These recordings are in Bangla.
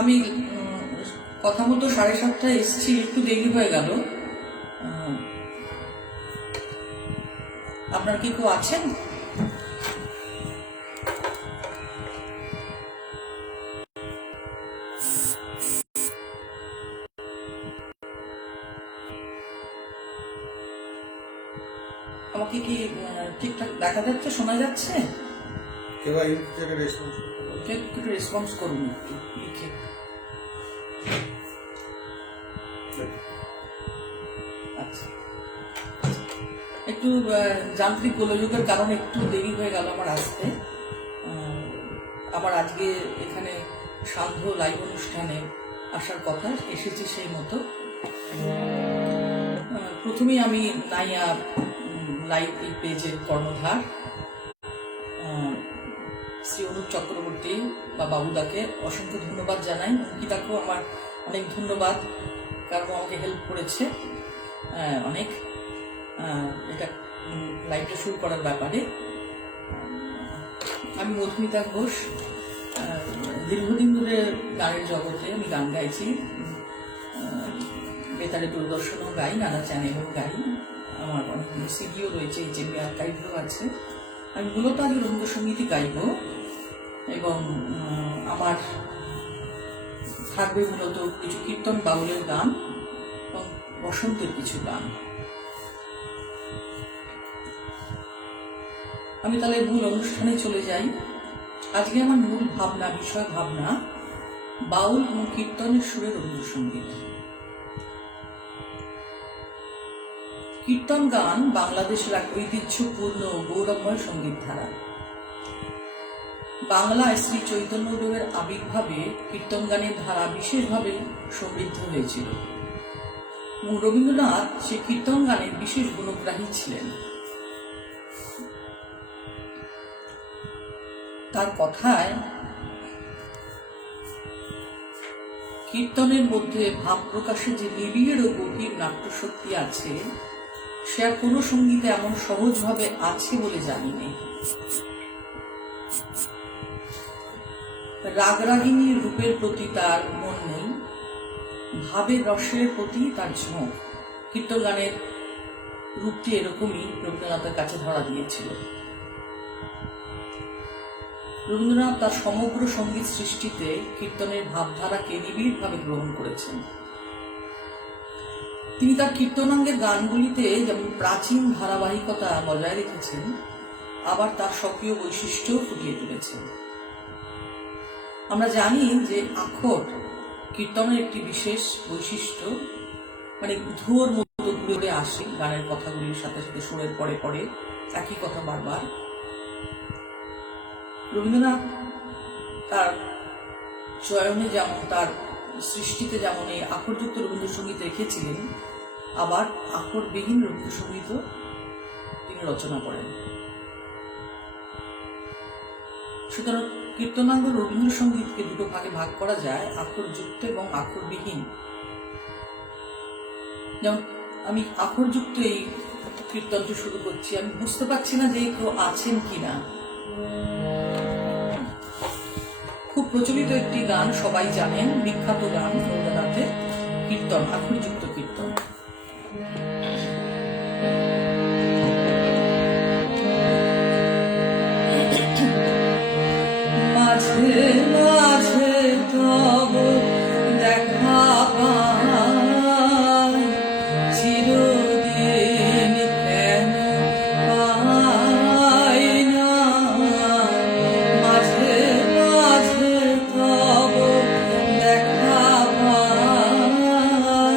আমি কথা মতো 7:30টায় এসেছি, একটু দেরি হয়ে গেল। আপনার কি কেউ আছেন? আমাকে কি ঠিকঠাক দেখা যাচ্ছে, শোনা যাচ্ছে? একটু রেসপন্স করুন, একটু লিখে। আচ্ছা, একটু যান্ত্রিক গোলযোগের কারণে একটু দেরি হয়ে গেল আমার আসতে। আমার আজকে এখানে সান্ধ্য লাইভ অনুষ্ঠানে আসার কথা, এসেছি সেই মতো। প্রথমেই আমি নাইয়া লাইভ এই পেজের কর্ণধার শ্রী অনুপ চক্রবর্তী বা বাবুদাকে অসংখ্য ধন্যবাদ জানাই। অঙ্কিতাকেও আমার অনেক ধন্যবাদ, কারণ আমাকে হেল্প করেছে অনেক এটা লাইভটা শুরু করার ব্যাপারে। আমি মধুমিতা ঘোষ, দীর্ঘদিন ধরে গানের জগতে আমি গান গাইছি, বেতারে দূরদর্শনও গাই, নানা চ্যানেলও গাই, আমার অনেকগুলো সিডিও রয়েছে, এইচএমভি আর্কাইভও আছে। আমি মূলত আগে রবীন্দ্রসঙ্গীতই গাইব এবং আমার থাকবে মূলত কিছু কীর্তন বাউলের গান এবং বসন্তের কিছু গান। আমি তাহলে মূল অনুষ্ঠানে চলে যাই। আজকে আমার মূল ভাবনা, বিষয় ভাবনা বাউল এবং কীর্তনের সুরে রবীন্দ্রসঙ্গীত। কীর্তন গান বাংলাদেশের এক ঐতিহ্যপূর্ণ ও গৌরবময় সঙ্গীত ধারা। বাংলায় শ্রী চৈতন্যদেবের আবির্ভাবে কীর্তন গানের ধারা বিশেষভাবে সমৃদ্ধ হয়েছিল। রবীন্দ্রনাথ সে কীর্তন গানের বিশেষ গুণগ্রাহী ছিলেন। তার কথায় কীর্তনের মধ্যে ভাব প্রকাশে যে নিবিড় ও গভীর নাট্যশক্তি আছে, সে আর কোনো সঙ্গীতে এমন সহজভাবে আছে বলে জানি নেই। রাগরাগিনীর রূপের প্রতি তার মন নেই, ভাবের রসের প্রতি তার ঝোঁক। কীর্তন গানের রূপটি এরকমই রবীন্দ্রনাথের কাছে ধরা দিয়েছিল। রবীন্দ্রনাথ তার সমগ্র সঙ্গীত সৃষ্টিতে কীর্তনের ভাবধারাকে নিবিড়ভাবে গ্রহণ করেছেন। তিনি তার কীর্তনাঙ্গের গানগুলিতে যেমন প্রাচীন ধারাবাহিকতা বজায় রেখেছেন, আবার তার স্বকীয় বৈশিষ্ট্য ফুটিয়ে তুলেছেন। আমরা জানি যে আখর কীর্তনের একটি বিশেষ বৈশিষ্ট্য, মানে ধুয়োর মতো ঘুরে আসে গানের কথাগুলির সাথে সাথে, সুরের পরে পরে একই কথা বারবার। রবীন্দ্রনাথ তার চয়নে যেমন, তার সৃষ্টিতে যেমন এই আখরযুক্ত রবীন্দ্রসঙ্গীত রেখেছিলেন, আবার আখরবিহীন রবীন্দ্রসঙ্গীতও তিনি রচনা করেন। সুতরাং কীর্তনাঙ্গ রবীন্দ্রসঙ্গীতকে দুটো ভাগে ভাগ করা যায়, আখরযুক্ত এবং আখরবিহীন। যেমন আমি আখরযুক্ত এই কীর্তনটি শুরু করছি। আমি বুঝতে পারছি না যে কেউ আছেন কিনা। খুব প্রচলিত একটি গান, সবাই জানেন, বিখ্যাত গান রবীন্দ্রনাথের, কীর্তন, আখরযুক্ত কীর্তন। মাঝে মাঝে তব দেখা পাই, চিরদিন কেন পাই না। মাঝে মাঝে তব দেখা পাই,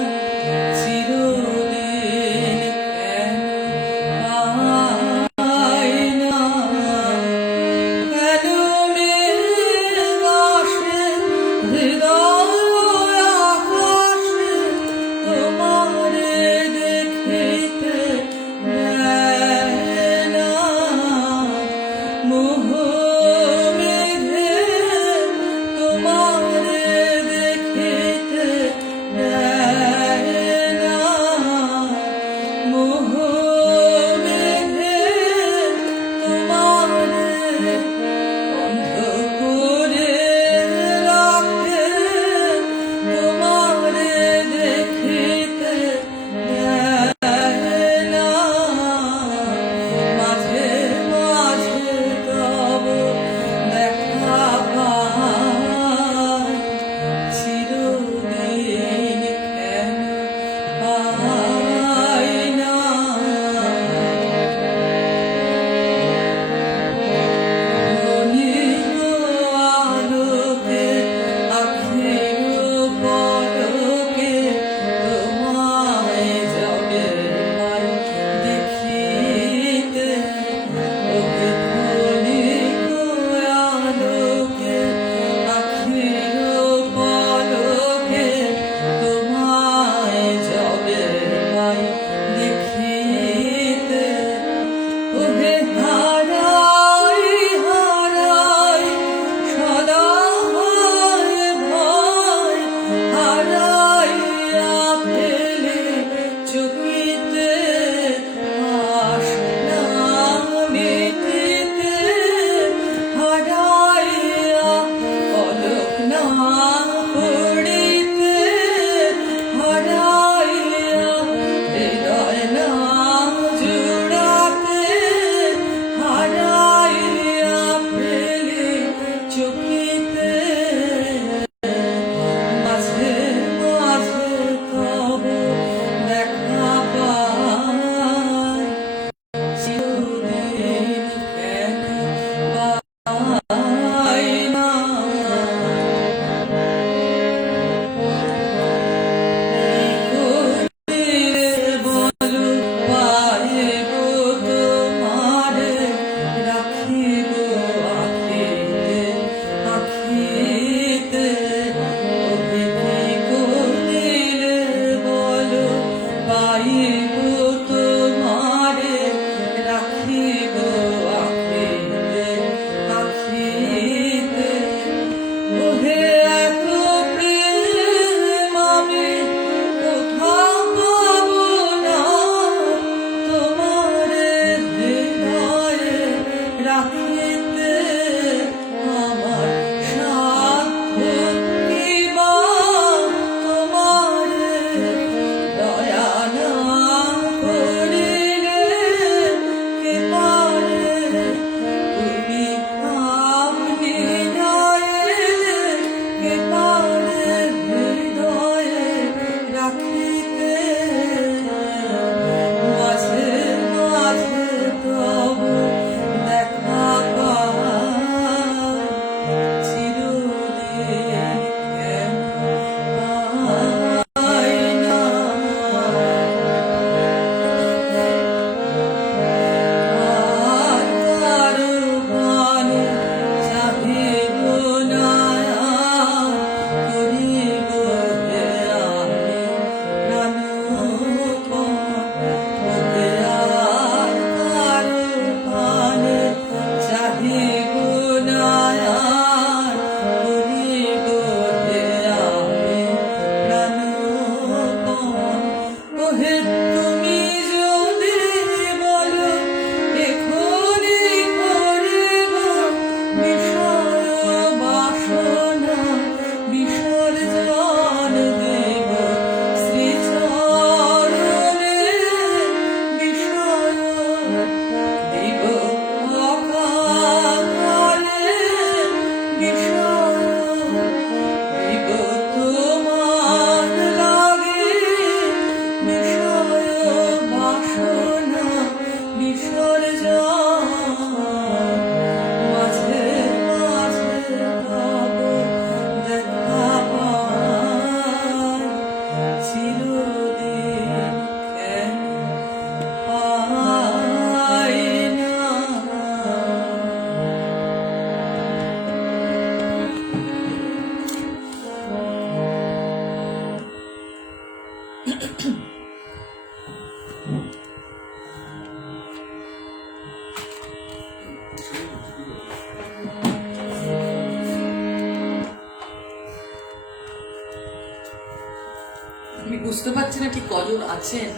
আমি বুঝতে পারছি না ঠিক কজন আছেন,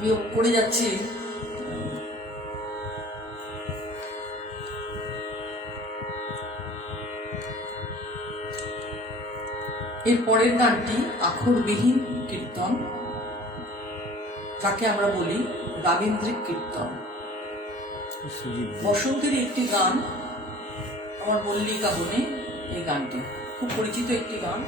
বিয়োগ করে যাচ্ছি। এর পরের গানটি আখরবিহীন কীর্তন, তাকে আমরা বলি রাবীন্দ্রিক কীর্তন। বসন্তের একটি গান, আমার মল্লিকা বনে, এই গানটি খুব পরিচিত একটি গান।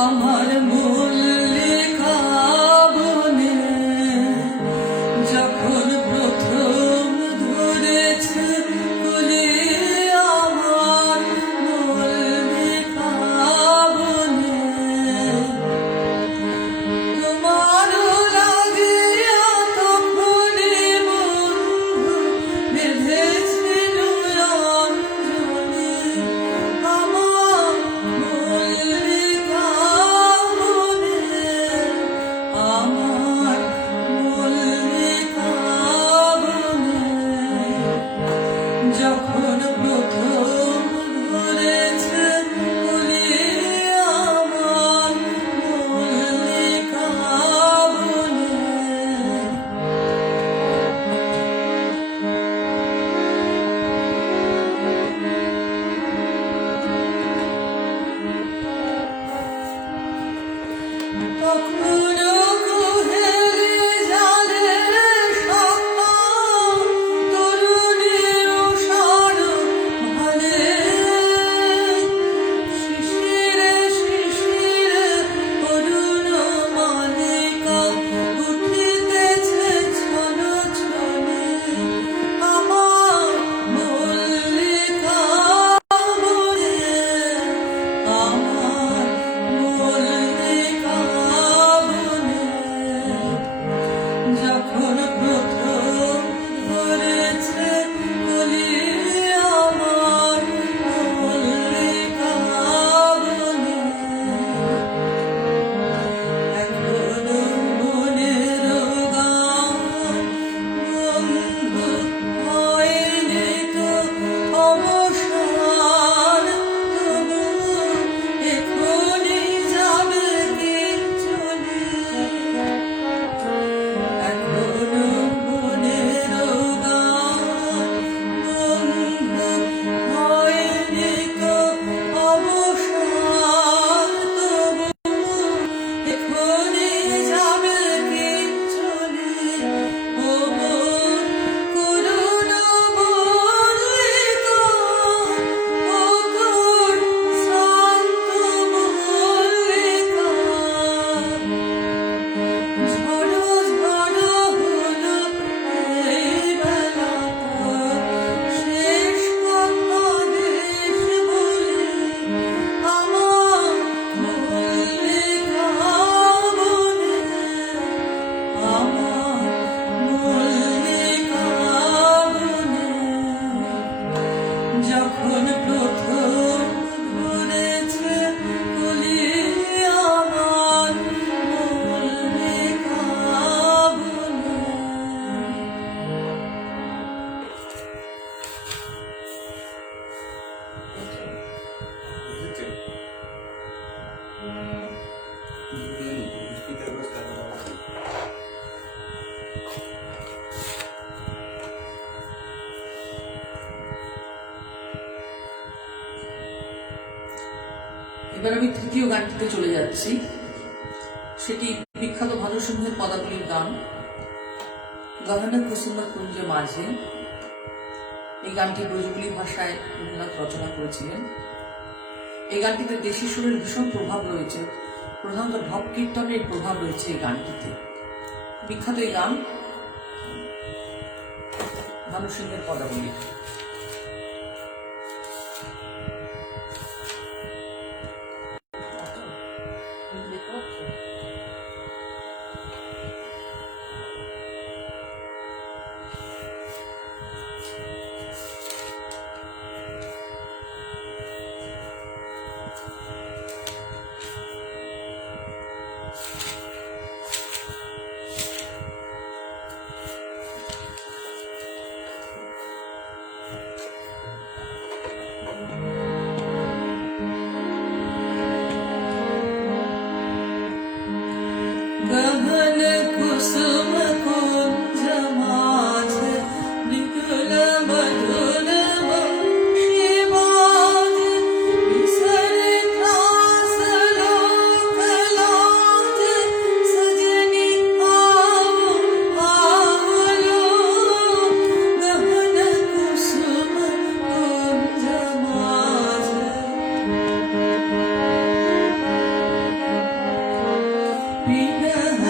আমার মল্লিকা বনে যখন প্রথম ধরেছে কুলে আমার মল্লিকা এবার আমি তৃতীয় গানটিতে চলে যাচ্ছি। সেটি বিখ্যাত ভানু সিংহের পদাবলীর গান গহনা কুসুমা কুঞ্জ মাঝে। এই গানটি ব্রজবুলি ভাষায় রবীন্দ্রনাথ রচনা করেছিলেন। এই গানটিতে দেশি সুরের ভীষণ প্রভাব রয়েছে, প্রধানত ঢপ কীর্তনের প্রভাব রয়েছে এই গানটিতে। বিখ্যাত এই গান ভানু সিংহের পদাবলী। गहन कुसुम कुंज माझ निकुल मधुर वंशी बाज विसर त्रास लोक लाज सजनी आओ आवलो। गहन कुसुम कुंज माझ विरह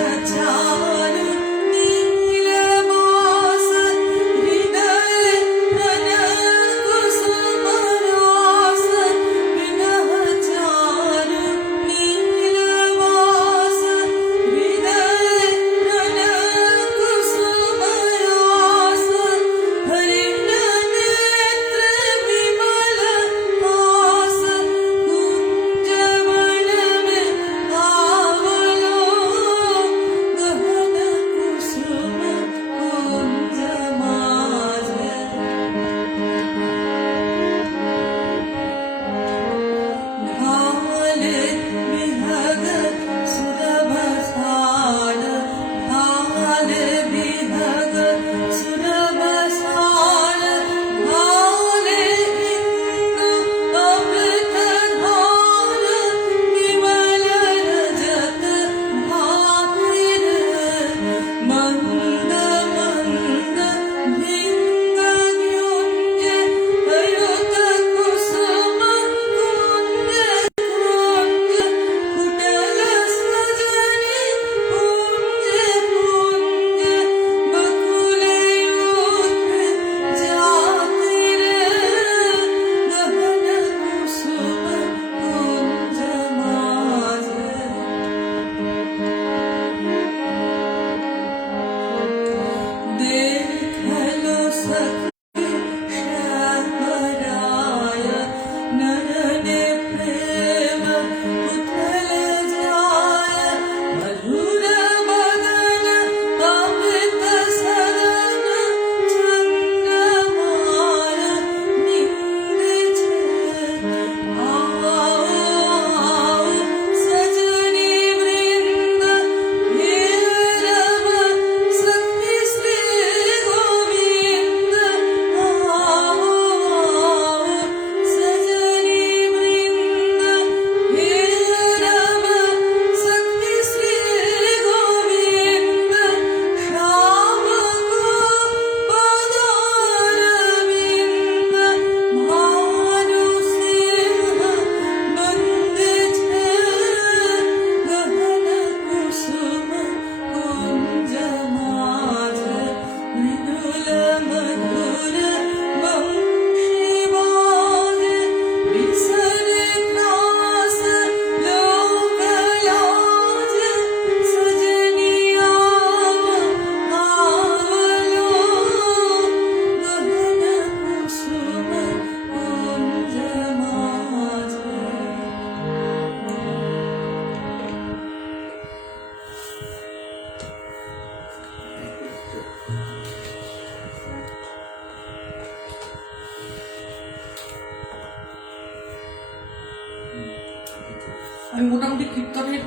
আমি মোটামুটি কীর্তনের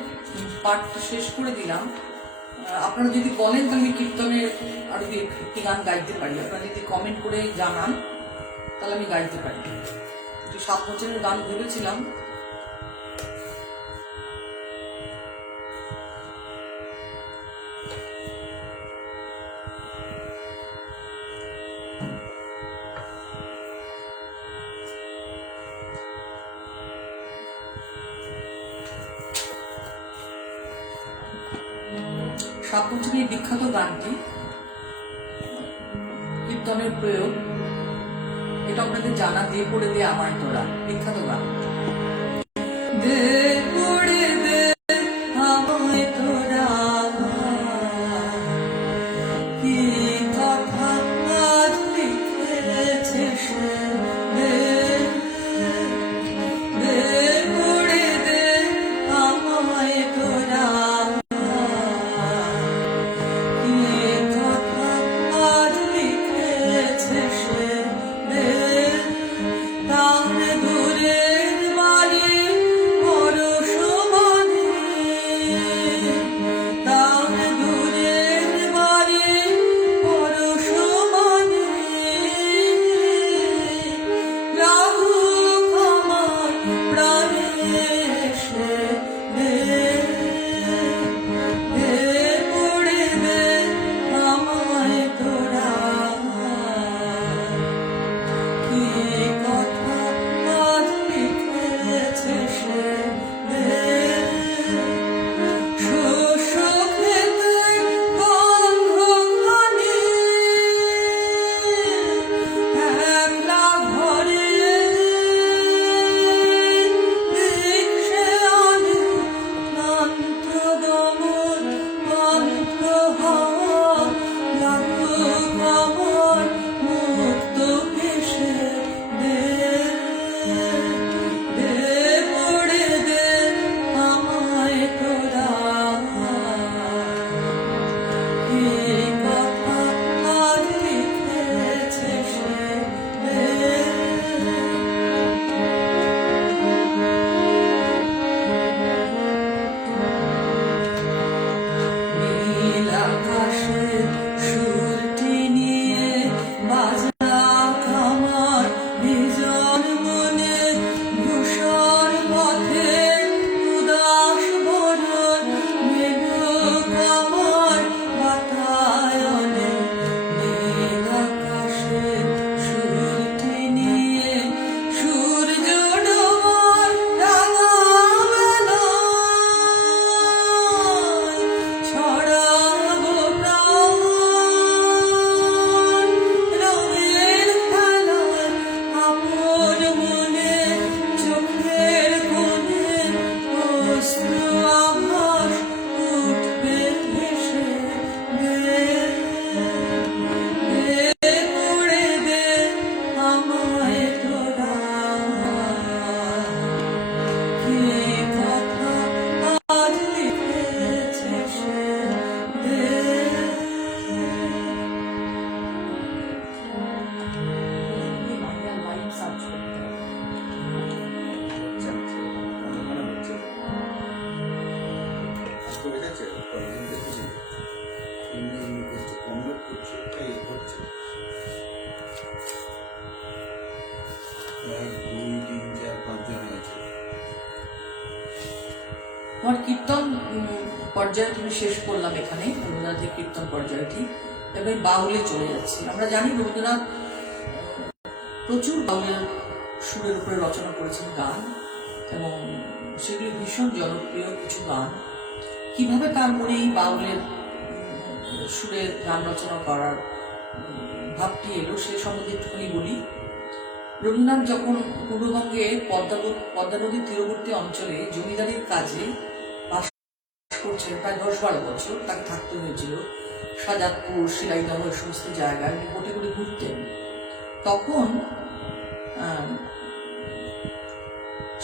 পাঠ শেষ করে দিলাম। আপনারা যদি বলেন তাহলে আমি কীর্তনের আরো একটি গান গাইতে পারি। আপনারা যদি কমেন্ট করে জানান তাহলে আমি গাইতে পারি। একটু 7 বছরের গান ভেবেছিলাম। সাতবছরের এই বিখ্যাত গানটি কীর্তনের প্রয়োগ, এটা আপনাদের জানা। দিয়ে পড়ে দিয়ে আমার তোরা বিখ্যাত গান। আমার কীর্তন পর্যায়টি শেষ করলাম এখানে, রবীন্দ্রনাথের কীর্তন পর্যায়টি। এবার বাউলে চলে যাচ্ছি। আমরা জানি রবীন্দ্রনাথ প্রচুর বাউলের সুরের উপরে রচনা করেছেন গান, এবং সেগুলি ভীষণ জনপ্রিয় কিছু গান। কিভাবে তার মনে এই বাউলের সুরের গান রচনা করার ভাবটি এলো সে সম্বন্ধে একটুখানি বলি। রবীন্দ্রনাথ যখন পূর্ববঙ্গে পদ্মা নদীর তীরবর্তী অঞ্চলে জমিদারির কাজে বাস করছেন প্রায় 10-12 বছর, তাকে থাকতে হয়েছিল সাজাদপুর, শিলাইদহ, এই সমস্ত জায়গায় বোটে করে ঘুরতেন। তখন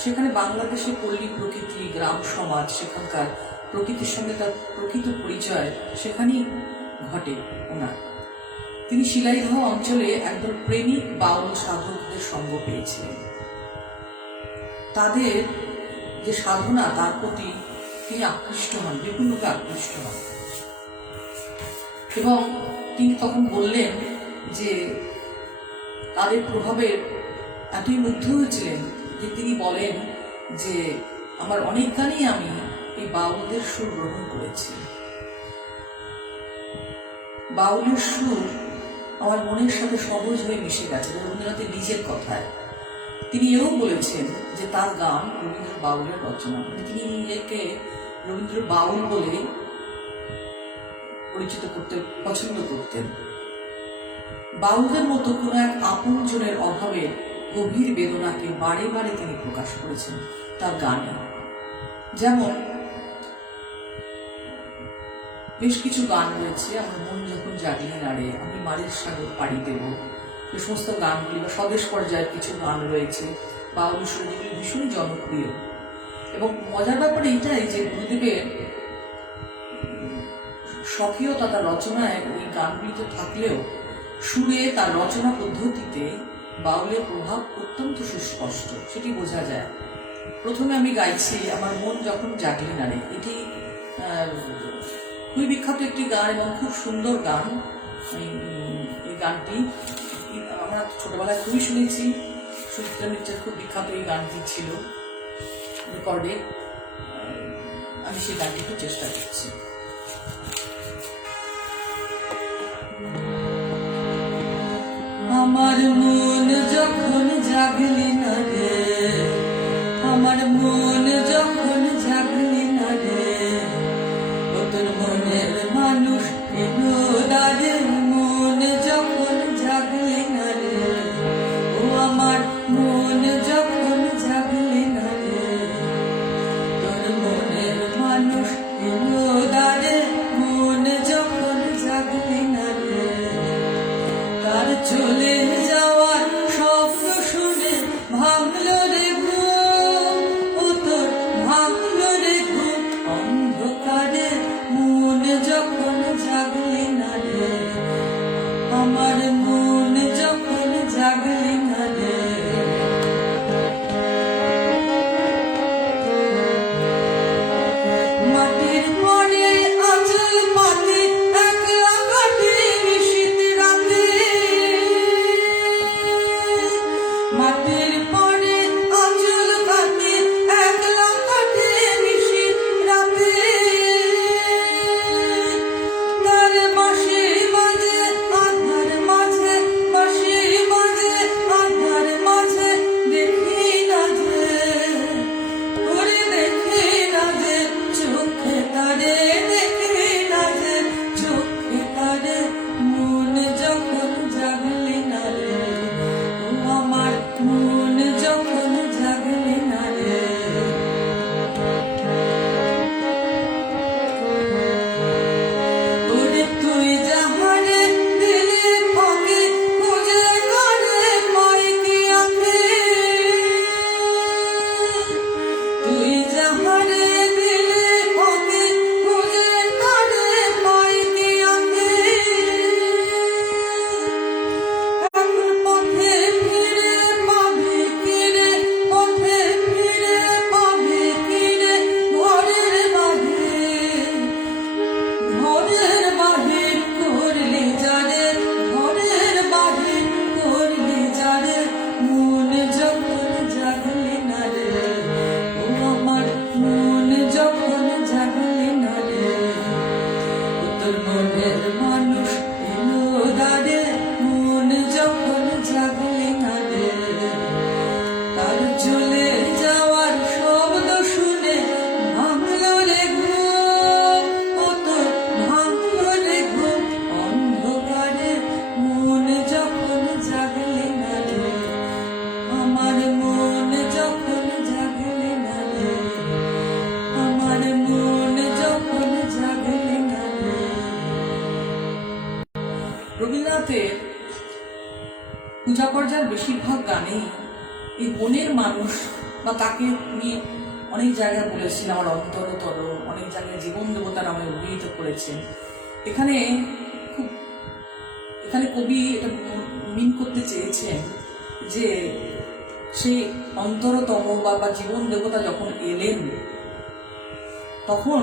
সেখানে বাংলাদেশের পল্লী প্রকৃতি, গ্রাম সমাজ, সেখানকার প্রকৃতির সঙ্গে তার প্রকৃত পরিচয় সেখানেই ঘটে ওনার। তিনি শিলাইদহ অঞ্চলে একদল প্রেমিক বাউল সাধকদের সঙ্গ পেয়েছিলেন। তাদের যে সাধনা তার প্রতি তিনি আকৃষ্ট হন, বিপুলভাবে আকৃষ্ট হন। এবং তিনি তখন বললেন যে তাদের প্রভাবে এতই মুগ্ধ হয়েছিলেন যে তিনি বলেন যে আমার অনেক গানই আমি এই বাউলদের সুর গ্রহণ করেছি। বাউলের সুর আমার মনের সাথে সহজ হয়ে মিশে গেছে। রবীন্দ্রনাথের নিজের কথায় তিনি এও বলেছেন যে তার গান রবীন্দ্র বাউলের রচনা, তিনি নিজেকে রবীন্দ্র বাউল বলে পরিচিত করতে পছন্দ করতেন। বাউলদের মতো কোন এক আপনজনের অভাবের গভীর বেদনাকে বারে বারে তিনি প্রকাশ করেছেন তার গানে। যেমন বেশ কিছু গান রয়েছে, আমার মন যখন জাগলে নাড়ে, আমি মারের সাগর পাড়ি দেব, এই সমস্ত গানগুলি বা স্বদেশ পর্যায়ের কিছু গান রয়েছে বাউল সুরে, যেগুলি ভীষণই জনপ্রিয়। এবং মজার ব্যাপার এইটাই যে গুরুদেবের স্বকীয়তা তার রচনায় এই গানগুলিতে থাকলেও সুরে তার রচনা পদ্ধতিতে বাউলের প্রভাব অত্যন্ত সুস্পষ্ট, সেটি বোঝা যায়। প্রথমে আমি গাইছি আমার মন যখন জাগলে নাড়ে, এটি খুবই বিখ্যাত একটি গান এবং খুব সুন্দর গান। এই গানটি আমরা ছোটবেলায় খুবই শুনেছি, সুচিত্রা মিত্রের খুব বিখ্যাত এই গানটি ছিল রেকর্ডে। আমি সেই গানটি একটু চেষ্টা করছি। আমার মন যখন জাগলি না রে, আমার মন যখন জাগলি না রে, তোর মনের মানুষ এলো দারে, মন যখন জাগলি না রে, ও আমার মন যখন জাগলি না রে, তোর মনের মানুষ এলো দারে, মন যখন জাগলি না রে, তার চলে যাওয়ার স্বপ্ন শুনে ভাঙলো রে ঘুম, ও তোর ভাঙলো রে ঘুম অন্ধকারে, মন যখন জাগলি না রে, আমার মন যখন জাগলি না রে। মাটির পরে আঁচল পাতে একলা কাটে নিশীথ রাতে, মাটির পরে আঁচল কাটে একলা কাটে নিশীথ রাতে, তার বাঁশি বাজে আধার মাঝে, বাঁশি বাজে আধার মাঝে, দেখি না যে ওরে দেখি না যে চোখে তারে, দেখি না যে চোখে তারে, মন যখন জাগলি না রে, ও আমার মন যখন জাগলি না রে। ওরে তুই যাহারে দিলে ফাঁকে, খুঁজে করে পাই কি আঁকে, তুই যাহারে দিলে ফাঁকে, খুঁজে করে পাই কি আঁকে, এখন পথে ফিরে পাবি কিরে, পথে ফিরে পাবি কিরে, ঘরের বাহির, ঘরের বাহির করলি যারে, ঘরের বাহির করলি যারে, মন যখন জাগলি না রে, ও আমার মন যখন জাগলি না রে, ও তোর মনের মানুষ এলো দারে, মন যখন জাগলি না রে, তার চলে যাওয়ার শব্দ শুনে ভাঙলো রে ঘুম, ও তোর ভাঙলো রে ঘুম অন্ধকারে, মন যখন জাগলি না রে, আমার মন যখন জাগলি না রে, আমার মন যখন জাগলি না রে। রবীন্দ্রনাথের পূজা পর্যায়ের বেশিরভাগ গানেই এই মনের মানুষ বা তাকে উনি অনেক জায়গায় বলেছেন আমার অন্তরতর, অনেক জায়গায় জীবন দেবতা নামে অভিহিত করেছেন। এখানে কবি এটা মিন করতে চেয়েছেন যে সেই অন্তরতম বা জীবন দেবতা যখন এলেন, তখন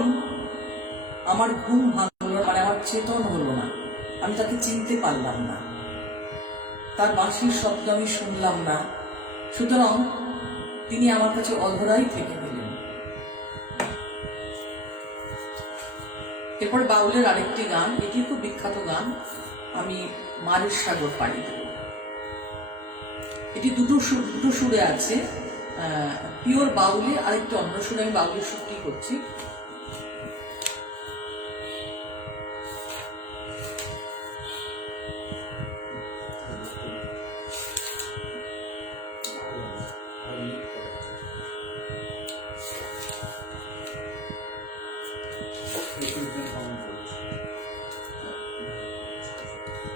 আমার ঘুম ভাঙল, মানে আমার চেতন হলো না, আমি তাকে চিনতে পারলাম না, তার বাঁশির শব্দ আমি শুনলাম না। সুতরাং তিনি আমার কাছে অধরাই থেকে গেলেন। এরপর বাউলের আরেকটি গান, এটি খুব বিখ্যাত গান, আমি মারের সাগর পাড়ি দেব। এটি দুটো সুরে আছে, পিওর বাউলে, আরেকটি অন্য সুরে আমি বাউলের সুরটি করছি।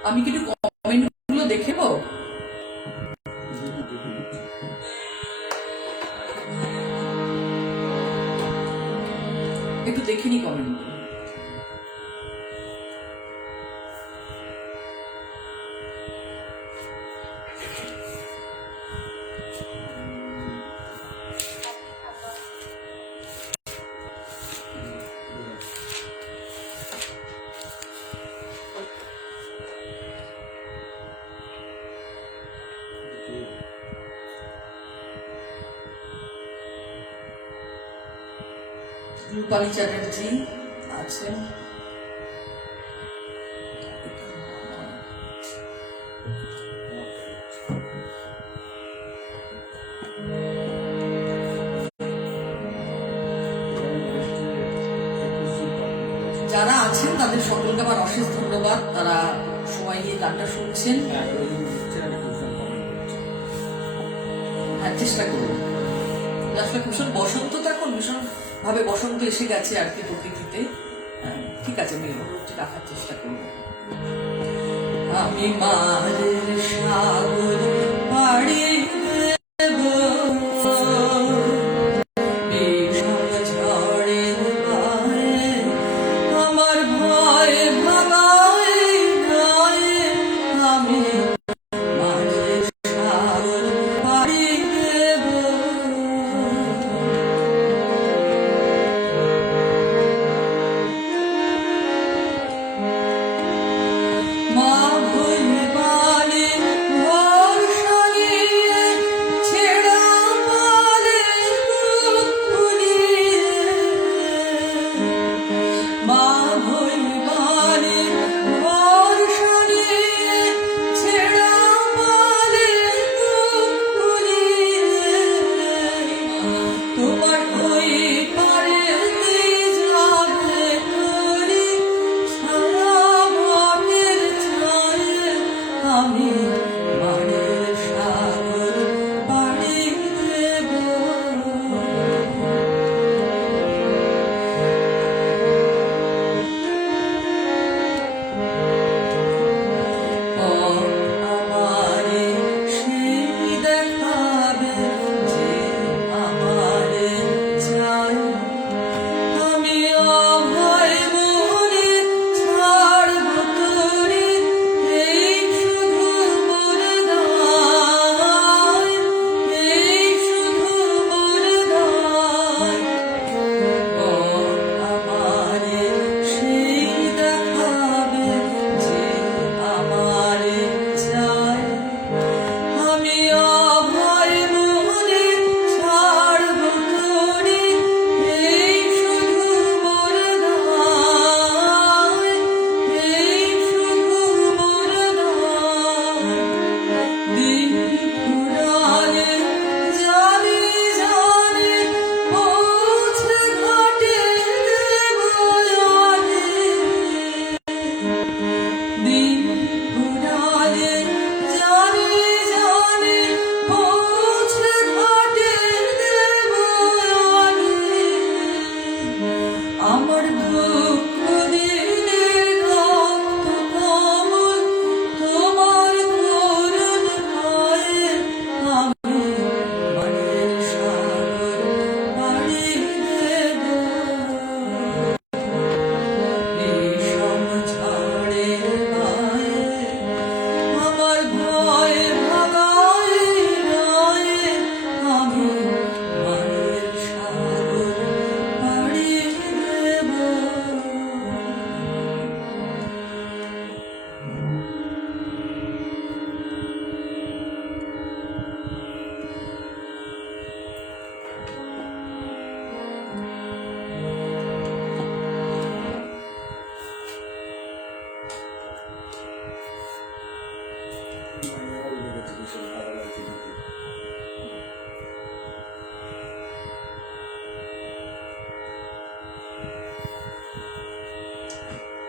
আমি কি একটু কমেন্ট গুলো দেখে নেব? একটু দেখিনি কমেন্ট। রূপালী চ্যাটার্জি আছেন, যারা আছেন তাদের সকলকে আমার অশেষ ধন্যবাদ, তারা সময় নিয়ে গানটা শুনছেন। হ্যাঁ, চেষ্টা করুন। আসলে ভীষণ বসন্ত, তো এখন ভীষণ ভাবে বসন্ত এসে গেছে আর কি প্রকৃতিতে। ঠিক আছে, আমি অনুরোধটি রাখার চেষ্টা করব। আমি মারের সাগর পাড়ি দেব, বিষম ঝড়ের পায়ে আমার ভয় ভাঙায় নয়, আমি মারের সাগর পাড়ি দেব। মা ভুলবানে ভরসা নিয়ে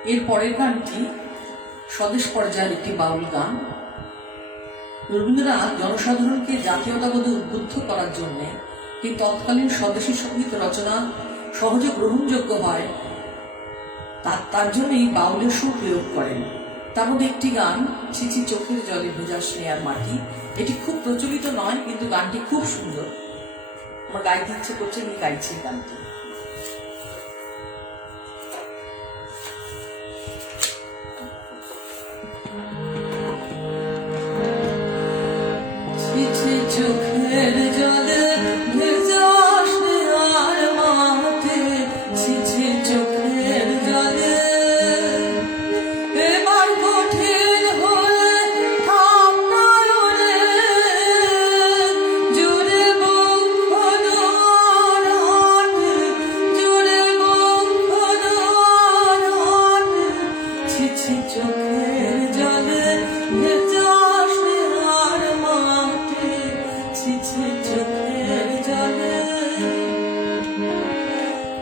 এর পরের গানটি স্বদেশ পর্যায়ের একটি বাউল গান। রবীন্দ্রনাথ জনসাধারণকে জাতীয়তাবোধে উদ্বুদ্ধ করার জন্য এই তৎকালীন স্বদেশী সঙ্গীত রচনা সহজে গ্রহণযোগ্য হয়, তার জন্যই বাউলের সুর প্রয়োগ করেন। তার মধ্যে একটি গান ছিছি চোখের জলে ভেজা স্নেহার মাটি। এটি খুব প্রচলিত নয়, কিন্তু গানটি খুব সুন্দর। আমার গাইতে ইচ্ছে করছে, আমি গাইছি গানটি। ছিছি চোখের জলে ভেজা স্নেহার মাটি, ছিছি চোখের জলে এবার কঠিন হয়ে থাম নয়নে, জুড়ে বক্ষ দুয়ার হাতে, জুড়ে বক্ষ দুয়ার হাতে, ছিছি চোখের জলে ভেজা স্নেহার মাটি, ছিছি চোখের জলে।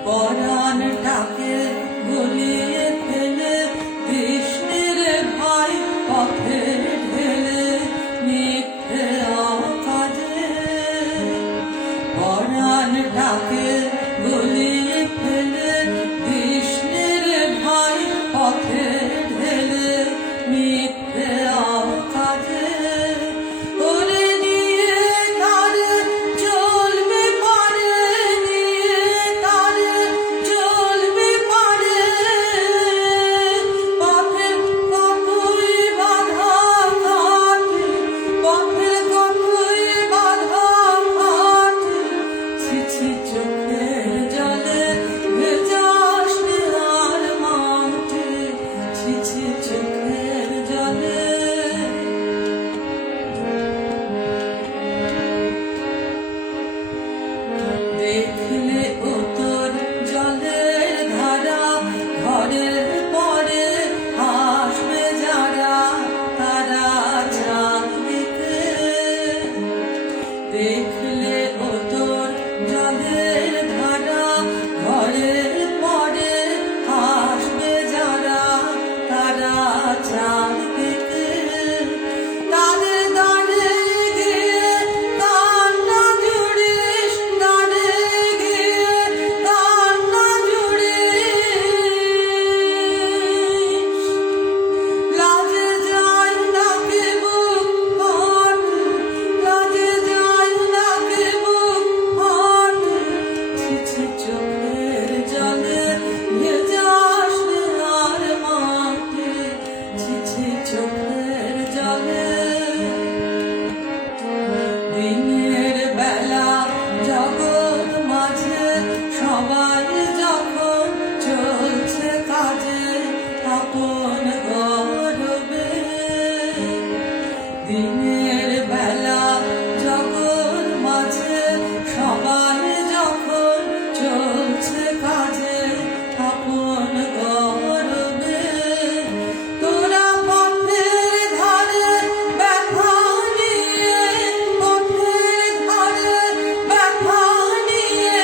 পরাণটাকে গলিয়ে ফেলে কৃষ্ণের ভাই পথে ঢেলে মিথ্যে কাজে, পরাণটাকে গলিয়ে ফেলে কৃষ্ণের ভাই পথে ঢেলে মিথ্যে কাজে। ওরে নিয়ে তারে চলবে পারে, নিয়ে তারে চলবে পারে, পথের কতই বাধা ঘাটে, পথের কতই বাধা ঘাটে, ছিছি চোখের জলে ভেজা স্নেহার মাটি, ছিছি চোখের জলে। দেখলে ও তোর জলের ধারা, ঘরের পরে আসবে যারা, তারা চাঁদকে। দেখলে ও তোর জলের ধারা, ঘরের পরে আসবে যারা, তারা চাঁদকে। তাদের দাঁড়ে গিয়ে কান্না জুড়িস, দাঁড়ে গিয়ে কান্না জুড়িস, লাজে যায় না কে বুক ফাটে, লাজে যায় না কে বুক ফাটে, ছিছি চোখের জলে ভেজা স্নেহার মাটি, ছিছি চোখের জলে। দিনের বেলা জগৎ মাঝে সবাই যখন চলছে কাজে আপন গৌরবে, দিনের বেলা জগৎ মাঝে সবাই যখন চলছে কাজে আপন গৌরবে, তোরা পথের ধারে ব্যথা নিয়ে, পথের ধারে ব্যথা নিয়ে,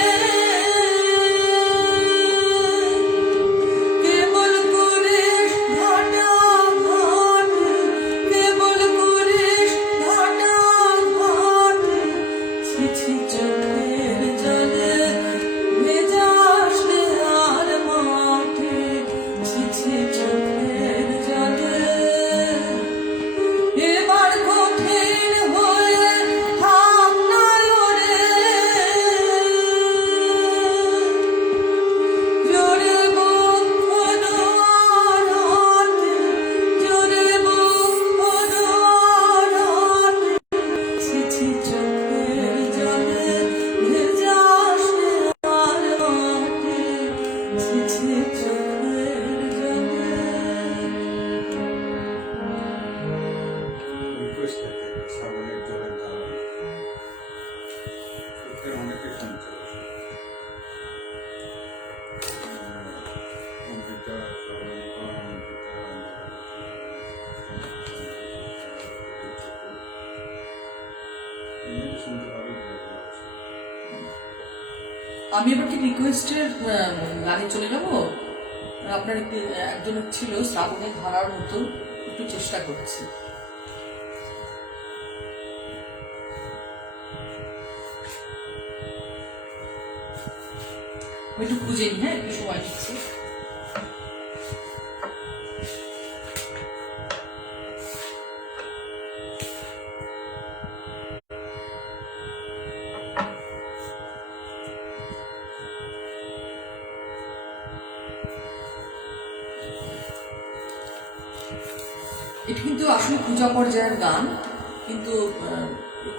কেবল করিস ঘটা ঘাটে, কেবল করিস ঘটা ঘাটে, ছিছি চোখের জলে ভেজা স্নেহার মাটি, ছিছি চোখের জলে। এবার কঠিন হয়ে থাম নয়নে, জোরে বক্ষ দুয়ার হাতে, জোরে বক্ষ দুয়ার হাতে, ছিছি চোখের জলে ভেজা স্নেহার মাটি, ছিছি চোখের জলে। রিকোয়েস্ট থাকে শ্রাবণের জলের ধারা, চোখের অনেকে শুনছে। অমৃতা, শ্রাবণীকা, অমৃতা, এমনি শুনতে ভালো লাগছে। আমি এবার ঠিক রিকোয়েস্টের গানে চলে যাব। আপনার একজনের ছিল শ্রাবণের ধারার মতো, একটু চেষ্টা করছি। একটু খুঁজে নি, হ্যাঁ, একটু সময় নিচ্ছি। এটা কিন্তু আসলে পূজা পর্যায়ের গান, কিন্তু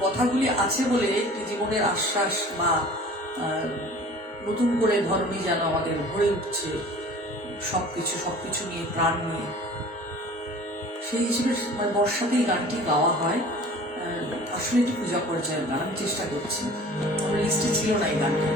কথাগুলি আছে বলে একটি জীবনের আশ্বাস বা নতুন করে ধরনী যেন আমাদের ভরে উঠছে সবকিছু নিয়ে, প্রাণ নিয়ে, সেই হিসেবে বর্ষাতেই গানটি গাওয়া হয়। আসলে এটি পূজা পর্যায়ের গান, আমি চেষ্টা করছি, আমার লিস্টে ছিল না এই গানটি।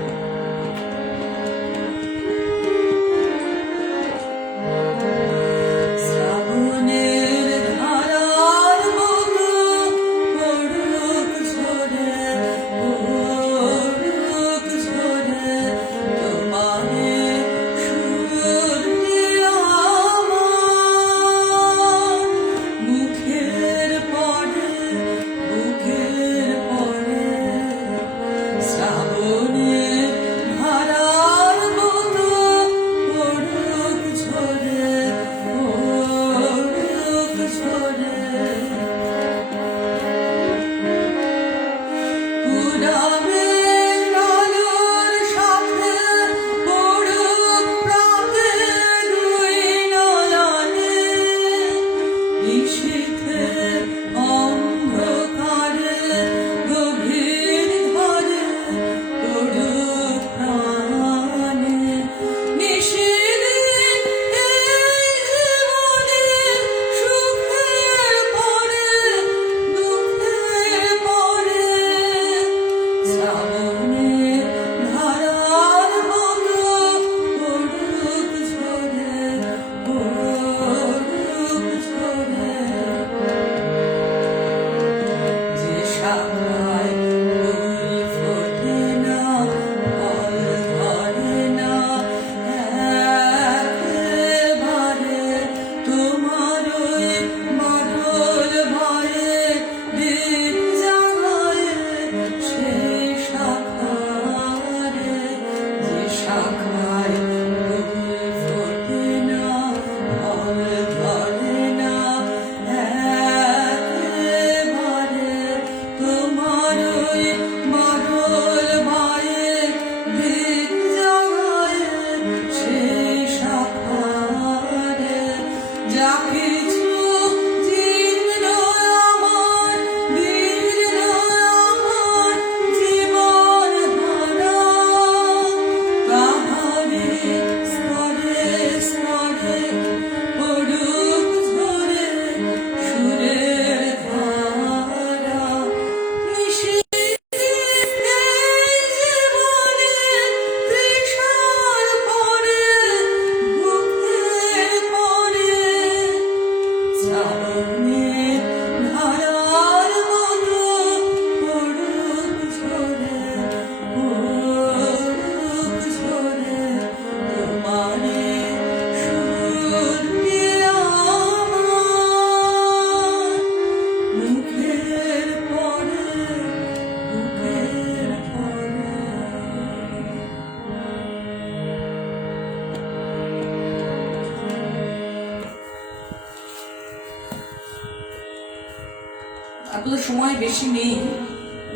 আপনাদের সময় বেশি নেই,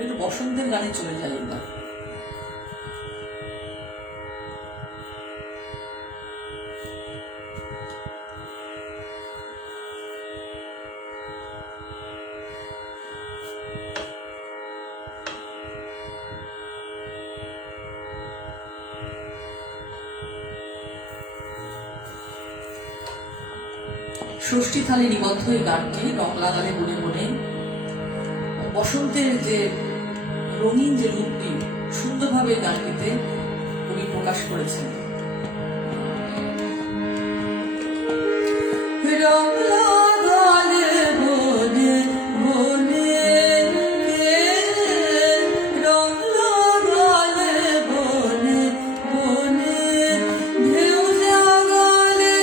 একটু বসন্তের গানে চলে যাই এবার। ষষ্ঠী থালি নিবদ্ধ এই গানটি রং লাগালে বনে বনে বসন্তের যে রঙিন যে রূপটি সুন্দরভাবে গানটিতে কবি প্রকাশ করেছেন। রং লাগালে বনে বনে, রং লাগালে বনে বনে, ঢেউ জাগালে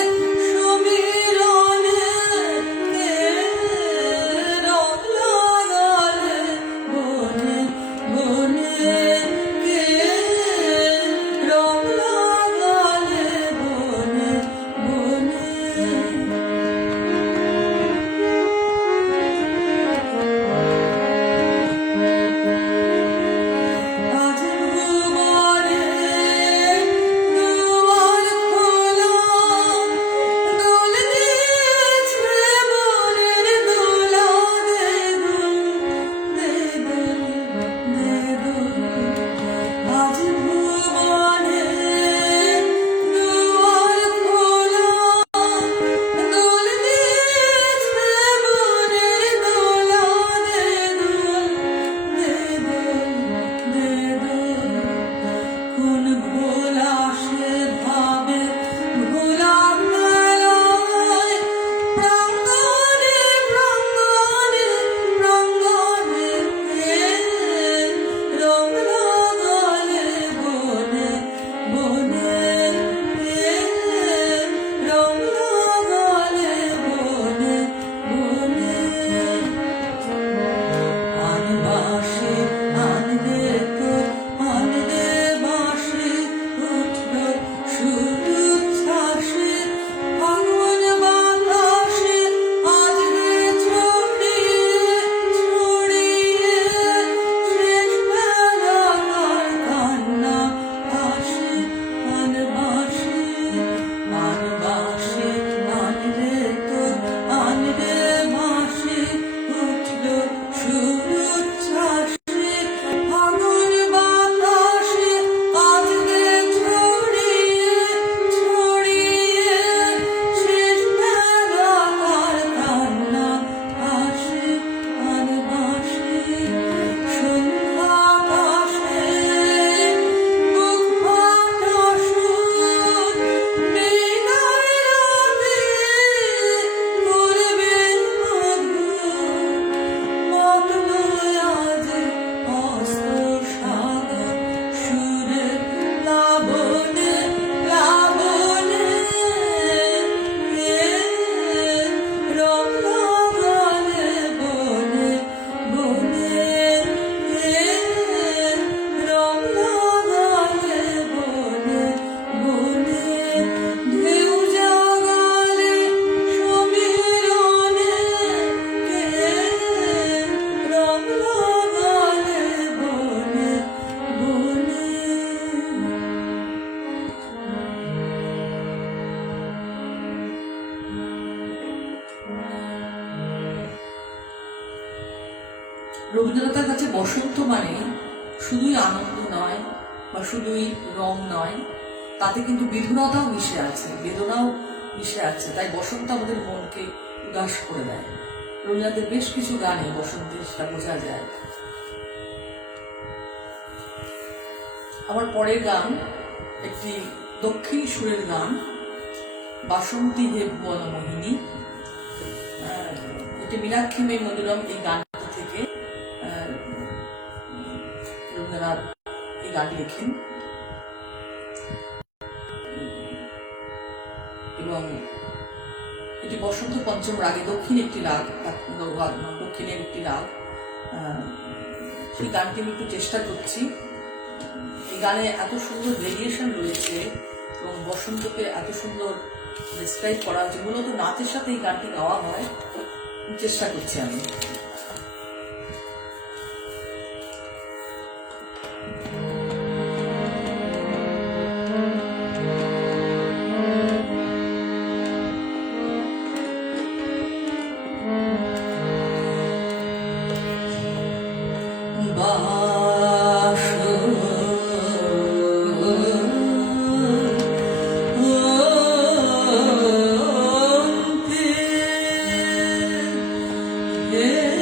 রবীন্দ্রনাথের কাছে বসন্ত মানে শুধুই আনন্দ নয় বা শুধুই রং নয়, তাতে কিন্তু বিধুরতাও মিশে আছে, বেদনাও মিশে আছে। তাই বসন্ত আমাদের মনকে উদাস করে দেয়। রবীন্দ্রনাথের বেশ কিছু গানে বসন্তের সেটা বোঝা যায়। আমার পরের গান একটি দক্ষিণ সুরের গান, বাসন্তী হে বনমোহিনী। এটি মীনাক্ষী মে মধুরম এই গানটি থেকে রবীন্দ্রনাথ এই গানটি লেখেন এবং এটি বসন্ত পঞ্চম রাগে দক্ষিণ একটি রাগ, দক্ষিণের একটি রাগ। সেই গানটি আমি একটু চেষ্টা করছি। এই গানে এত সুন্দর ভেরিয়েশন রয়েছে এবং বসন্তকে এত সুন্দর ডিসক্রাইব করা হয়েছে। মূলত নাচের সাথে এই গানটি গাওয়া হয়, চেষ্টা করছি আমি। Yeah.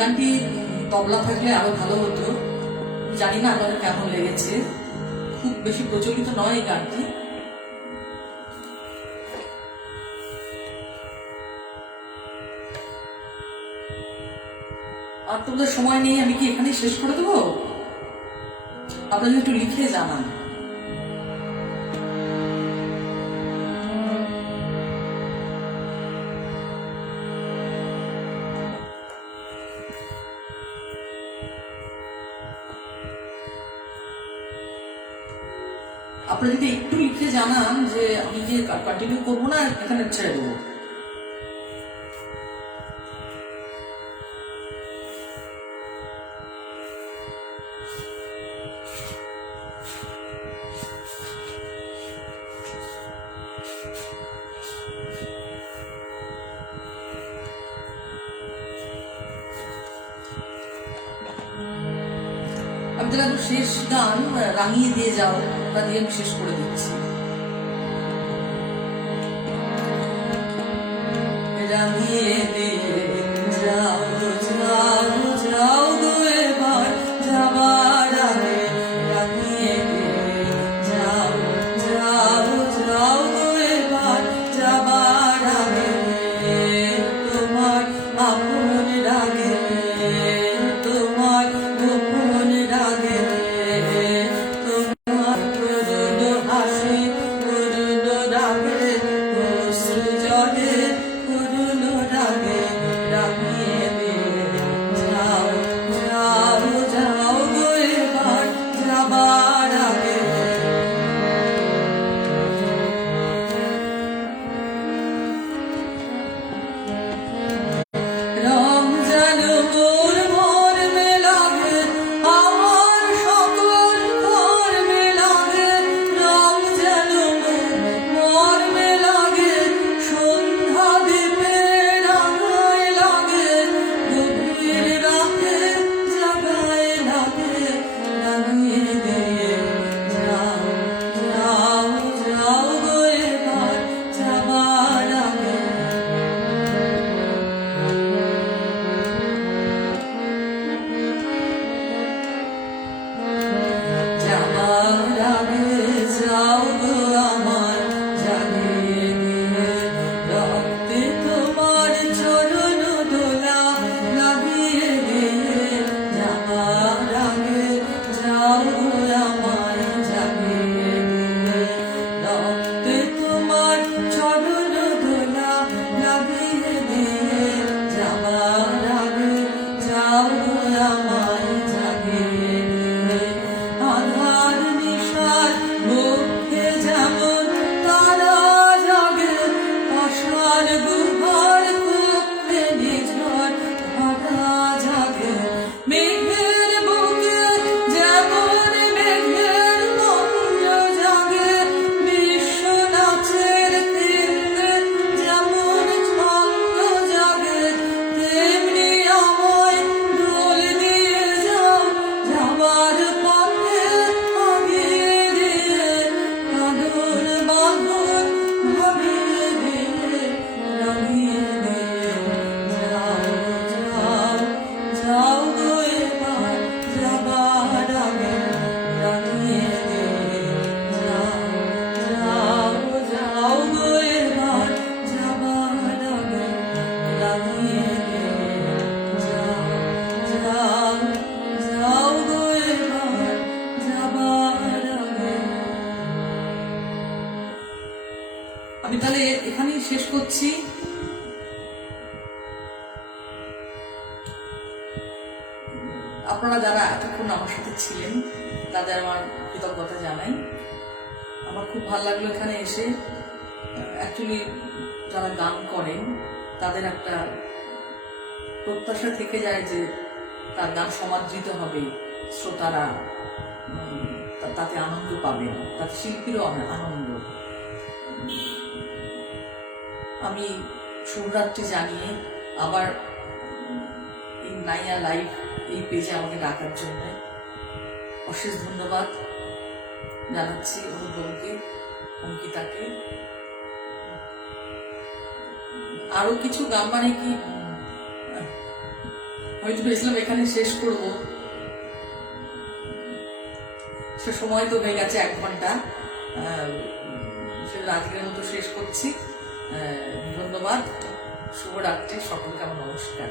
গানটি তবলা থাকলে আরো ভালো হতো। জানি না আপনাদের কেমন লেগেছে। খুব বেশি প্রচলিত নয় এই গানটি। আর তোমাদের সময় নেই, আমি কি এখানেই শেষ করে দেবো? আপনারা একটু লিখে জানান। আপনারা যদি একটু লিখে জানান যে আমি যে কন্টিনিউ করবো না, এখানে ছেড়ে দেবো। আমি তাহলে শেষ গান রাঙিয়ে দিয়ে যাও, তা দিয়ে আমি শেষ করে দিচ্ছি। রাঙিয়ে দিয়ে যাও যাও যাও গো এবার যাবার আগে, রাঙিয়ে দিয়ে যাও যাও যাও গো এবার যাবার আগে, তোমার আপন রাগে তোমার গোপন রাগে, তোমার করুণ হাসি করুণ রাগে অশ্রু জলে করুণ রাগে, রাঙিয়ে দিয়ে যাও যাও যাও গো এবার যাবার আগে। রং জানো মোর মোর মেলাগে, আমার সকল ঘর মেলাগে, রং জানো মোর মেলাগে, সন্ধ্যা দ্বীপে রাঙায় লাগে, গভীর রাতে জাগায় লাগে, রাঙিয়ে দিয়ে যাও যাও যাও গো এবার যাবার আগে। যাবার আগে যাও গো আমার জানিয়ে দিয়ে, রক্তে তোমার চরণ দোলা লাগিয়ে দিয়ে, যাবার আগে যাও গো আমার জানিয়ে দিয়ে, রক্তে তোমার চরণ দোলা লাগিয়ে দিয়ে, যাবার আগে যাও গো আমার জানিয়ে দিয়ে, আধার নিশার মুখে যেমন তারা জাগে, পাষাণ গুহার কূপে নিঝড় ধারা জাগে, মেঘের বুকে যেমন মেঘের মন্দ্র জাগে, বিশ্ব নাচের কেন্দ্রে যেমন ছন্দ জাগে, তেমনি আমায় দোল দিয়ে যাও যাবার পথে আগিয়ে দিয়ে, কাঁধর বাঁধন ভাবিয়ে দিয়ে, রাঙিয়ে দিয়ে যাও যাও যাও গো এবার যাবার আগে, রাঙিয়ে দিয়ে যাও যাও যাও গো এবার যাবার আগে, রাঙিয়ে দিয়ে যাও যাও যাও গো এবার যাবার আগে। আমি তাহলে এখানেই শেষ করছি। আপনারা যারা এতক্ষণ আমার সাথে ছিলেন তাদের আমার কৃতজ্ঞতা জানাই। আমার খুব ভালো লাগলো এখানে এসে। অ্যাকচুয়ালি যারা গান করেন তাদের একটা প্রত্যাশা থেকে যায় যে তার গান সমাদৃত হবে, শ্রোতারা তাতে আনন্দ পাবেন, তাতে শিল্পীরও আনন্দ। আমি শুভরাত্রি জানিয়ে আবার এই নাইয়া লাইভ এই পেজে আমাকে ডাকার জন্য অশেষ ধন্যবাদ জানাচ্ছি অনুপমকে, অঙ্কিতাকে। আরো কিছু গান মানে কি আমি তো ভেবেছিলাম এখানে শেষ করব, সে সময় তো হয়ে গেছে 1 ঘন্টা। সেটা আজকের মতো শেষ করছি। ধন্যবাদ, শুভরাত্রি, সকলকে আমার নমস্কার।